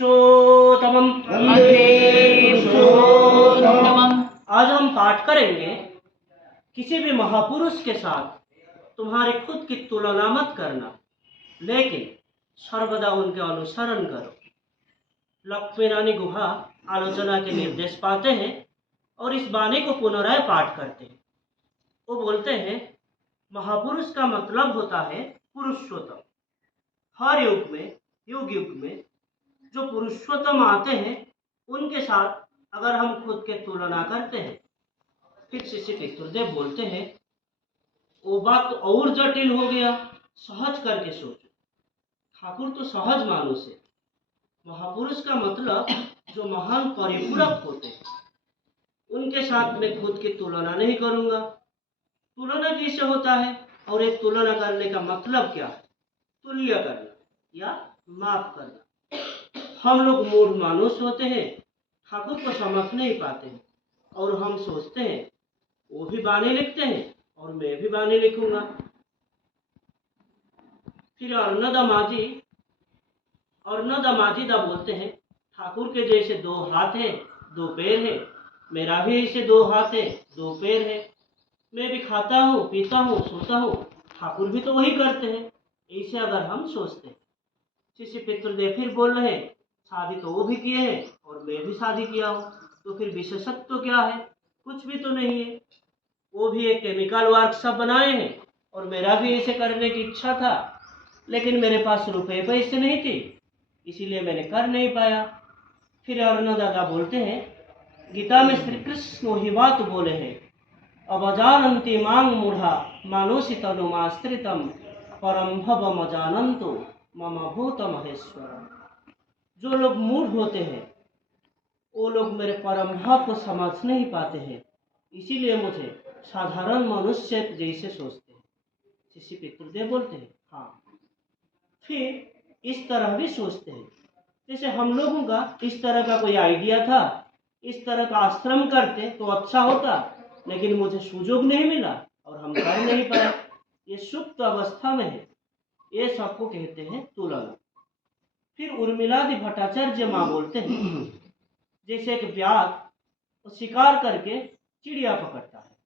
पुरुषोत्तमम्। वंदे पुरुषोत्तमम्। आज हम पाठ करेंगे, किसी भी महापुरुष के साथ तुम्हारी खुद की तुलना मत करना, लेकिन सर्वदा उनके अनुसरण करो। लक्ष्मी रानी गुहा आलोचना के निर्देश पाते हैं और इस वाणी को पुनराय पाठ करते हैं। वो बोलते हैं, महापुरुष का मतलब होता है पुरुषोत्तम। हर युग में, युग युग में जो पुरुषोत्तम आते हैं, उनके साथ अगर हम खुद के तुलना करते हैं, फिर शिष्य पितृदेव बोलते हैं, वो बात तो और जटिल हो गया, सहज करके सोचो। ठाकुर तो सहज मानुष है। महापुरुष का मतलब जो महान परिपूरक होते हैं, उनके साथ मैं खुद की तुलना नहीं करूंगा। तुलना किससे होता है और एक तुलना करने का मतलब क्या है? तुल्य करना या माप करना। हम लोग मूढ़ मानुष होते हैं, ठाकुर को समझ नहीं पाते हैं और हम सोचते हैं वो भी वाणी लिखते हैं और मैं भी वाणी लिखूंगा। फिर अर्णदा माजीदा बोलते हैं, ठाकुर के जैसे दो हाथ है, दो पैर है, मेरा भी ऐसे दो हाथ है, दो पैर है। मैं भी खाता हूँ, पीता हूँ, सोता हूँ, ठाकुर भी तो वही करते हैं। ऐसे अगर हम सोचते हैं, शिष्य पितृदेव फिर बोल रहे हैं, शादी तो वो भी किए हैं और मैं भी शादी किया हूँ, तो फिर विशेषत्व तो क्या है? कुछ भी तो नहीं है। वो भी एक केमिकल वर्कशॉप बनाए हैं और मेरा भी ऐसे करने की इच्छा था, लेकिन मेरे पास रुपए पैसे नहीं थे, इसीलिए मैंने कर नहीं पाया। फिर अरुण दादा बोलते हैं, गीता में श्री कृष्ण वही बात बोले हैं, अवजानन्ति मांग मूढ़ा मानोसि तनुमाश्रितम परम भवम जानन्तु मम भूत महेश्वर। जो लोग मूढ़ होते हैं, वो लोग मेरे परम भाव को समझ नहीं पाते हैं, इसीलिए मुझे साधारण मनुष्य जैसे सोचते हैं। शिष्य पितृदेव बोलते हैं, हाँ। फिर इस तरह भी सोचते हैं, जैसे हम लोगों का इस तरह का कोई आइडिया था, इस तरह का आश्रम करते तो अच्छा होता, लेकिन मुझे सुयोग नहीं मिला और हम कर नहीं पाए। ये सुप्त अवस्था में है। ये सबको कहते हैं तुलना। फिर उर्मिलादि भट्टाचार्य माँ बोलते हैं, जैसे एक व्याघ्र वो शिकार करके चिड़िया पकड़ता है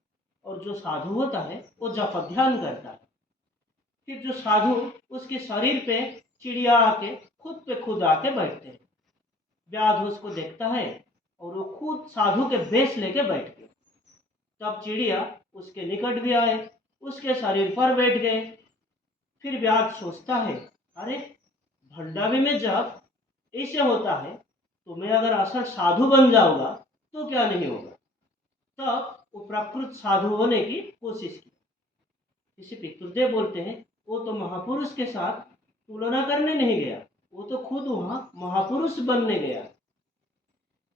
और जो साधु होता है वो जप ध्यान करता है। फिर जो साधु उसके शरीर पे चिड़िया आके खुद पे खुद आके बैठते हैं। व्याध उसको देखता है और वो खुद साधु के बेस लेके बैठ गए। तब चिड़िया उसके निकट भी आए, उसके शरीर पर बैठ गए। फिर व्याध सोचता है, अरे भंडारी में जब ऐसे होता है तो मैं अगर असल साधु बन जाऊंगा तो क्या नहीं होगा। तब वो प्रकृत साधु होने की कोशिश की। इसे पितृदेव बोलते हैं, वो तो महापुरुष के साथ तुलना करने नहीं गया, वो तो खुद वहां महापुरुष बनने गया।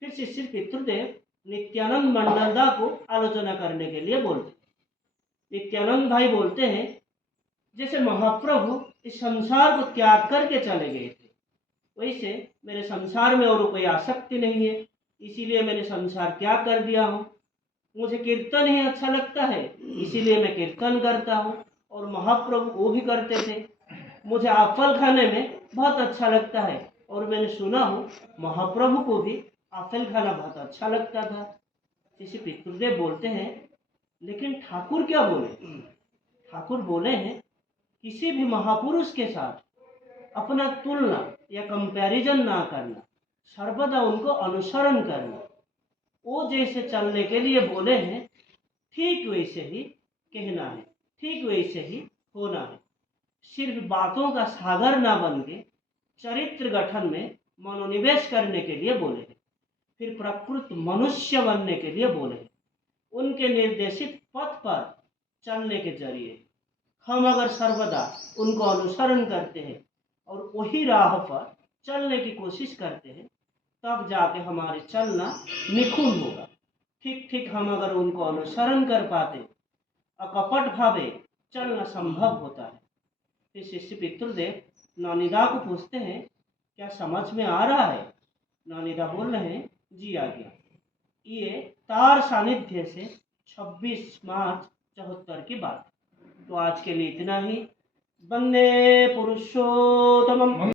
फिर शिष्य पितृदेव नित्यानंद मंडलदा को आलोचना करने के लिए बोलते। नित्यानंद भाई बोलते हैं, जैसे महाप्रभु इस संसार को त्याग करके चले गए थे, वैसे मेरे संसार में और कोई आसक्ति नहीं है, इसीलिए मैंने संसार त्याग कर दिया हूँ। मुझे कीर्तन ही अच्छा लगता है, इसीलिए मैं कीर्तन करता हूँ। और महाप्रभु वो भी करते थे। मुझे एप्पल खाने में बहुत अच्छा लगता है और मैंने सुना हूँ महाप्रभु को भी एप्पल खाना बहुत अच्छा लगता था। इसी पितृदेव बोलते हैं, लेकिन ठाकुर क्या बोले? ठाकुर बोले हैं, किसी भी महापुरुष के साथ अपना तुलना या कंपैरिजन ना करना, सर्वदा उनको अनुसरण करना। वो जैसे चलने के लिए बोले हैं, ठीक वैसे ही कहना है, ठीक वैसे ही होना है। सिर्फ बातों का सागर ना बन के चरित्र गठन में मनोनिवेश करने के लिए बोले हैं। फिर प्रकृत मनुष्य बनने के लिए बोले हैं। उनके निर्देशित पथ पर चलने के जरिए हम अगर सर्वदा उनको अनुसरण करते हैं और वही राह पर चलने की कोशिश करते हैं, तब जाके हमारे चलना निखुन होगा। ठीक ठीक हम अगर उनको अनुसरण कर पाते, अकपट भावे चलना संभव होता है। फिर शिष्य पितृदेव नौनिदा को पूछते हैं, क्या समझ में आ रहा है? नौनिदा बोल रहे हैं, जी आ गया। ये तार सानिध्य से 26 मार्च 74 की बात। तो आज के लिए इतना ही। वंदे पुरुषोत्तमम्।